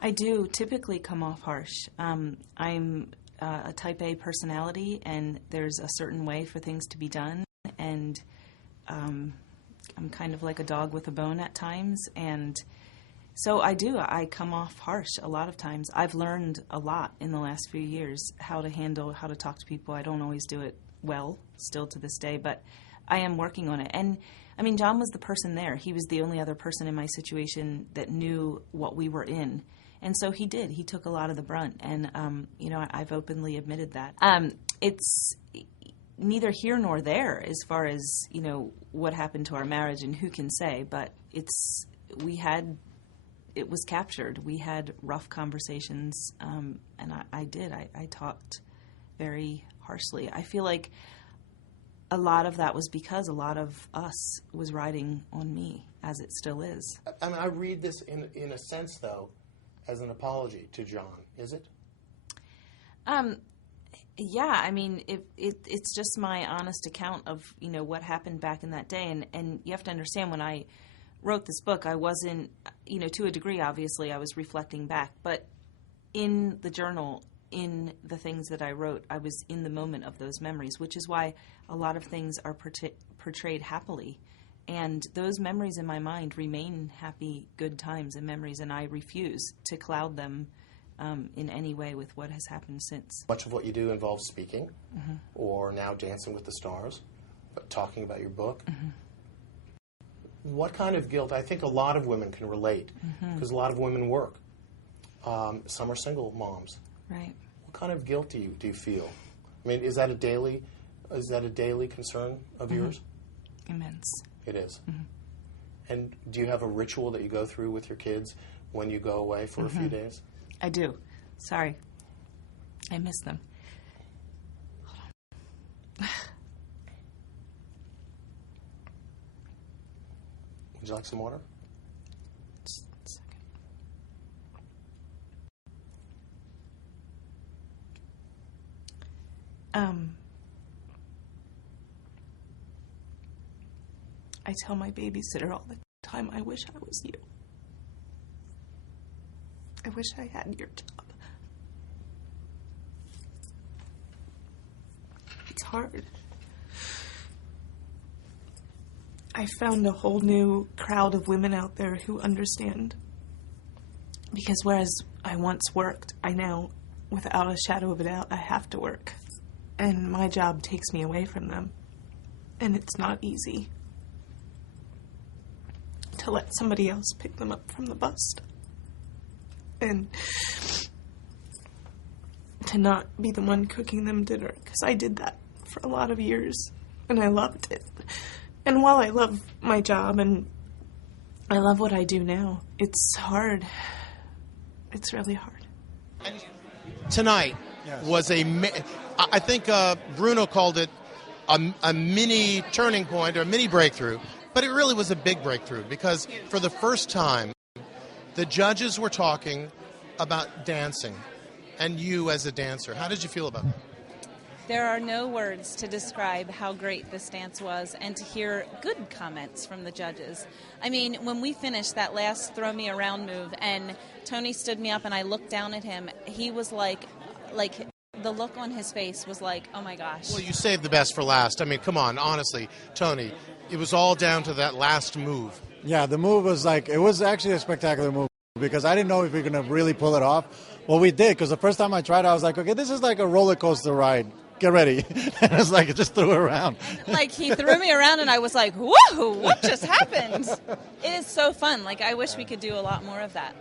I do typically come off harsh. I'm a type A personality, and there's a certain way for things to be done, and I'm kind of like a dog with a bone at times, and so I come off harsh a lot of times. I've learned a lot in the last few years how to talk to people. I don't always do it well, still to this day, but I am working on it. And I mean, John was the person there. He was the only other person in my situation that knew what we were in. And so he did. He took a lot of the brunt. And, I've openly admitted that. It's neither here nor there as far as, what happened to our marriage and who can say. But it was captured. We had rough conversations, and I did. I talked very harshly. I feel like a lot of that was because a lot of us was riding on me, as it still is. I mean, I read this in a sense, though, as an apology to John. Is it? Yeah, I mean, it's just my honest account of, what happened back in that day. And you have to understand, when I wrote this book, I wasn't, to a degree, obviously, I was reflecting back. But in the journal, in the things that I wrote, I was in the moment of those memories, which is why a lot of things are portrayed happily. And those memories in my mind remain happy, good times and memories, and I refuse to cloud them in any way with what has happened since. Much of what you do involves speaking, or now Dancing with the Stars, but talking about your book. What kind of guilt? I think a lot of women can relate, because a lot of women work. Some are single moms. Right. What kind of guilt do you feel? I mean, is that a daily concern of yours? Immense. It is. And do you have a ritual that you go through with your kids when you go away for a few days? I do. Sorry. I miss them. Hold on. Would you like some water? Just a second. I tell my babysitter all the time, I wish I was you. I wish I had your job. It's hard. I found a whole new crowd of women out there who understand. Because whereas I once worked, I now, without a shadow of a doubt, I have to work. And my job takes me away from them. And it's not easy to let somebody else pick them up from the bus stop. And to not be the one cooking them dinner, because I did that for a lot of years, and I loved it. And while I love my job and I love what I do now, it's hard. It's really hard. Tonight was I think Bruno called it a mini turning point or a mini breakthrough, but it really was a big breakthrough because for the first time, the judges were talking about dancing and you as a dancer. How did you feel about that? There are no words to describe how great this dance was and to hear good comments from the judges. I mean, when we finished that last throw me around move and Tony stood me up and I looked down at him, he was like the look on his face was like, oh my gosh. Well, you saved the best for last. I mean, come on, honestly, Tony, it was all down to that last move. Yeah, the move was it was actually a spectacular move because I didn't know if we were going to really pull it off. Well, we did, because the first time I tried it, I was like, okay, this is like a roller coaster ride. Get ready. And it's like, it just threw it around. Like, he threw me around, and I was like, whoa, what just happened? It is so fun. Like, I wish we could do a lot more of that.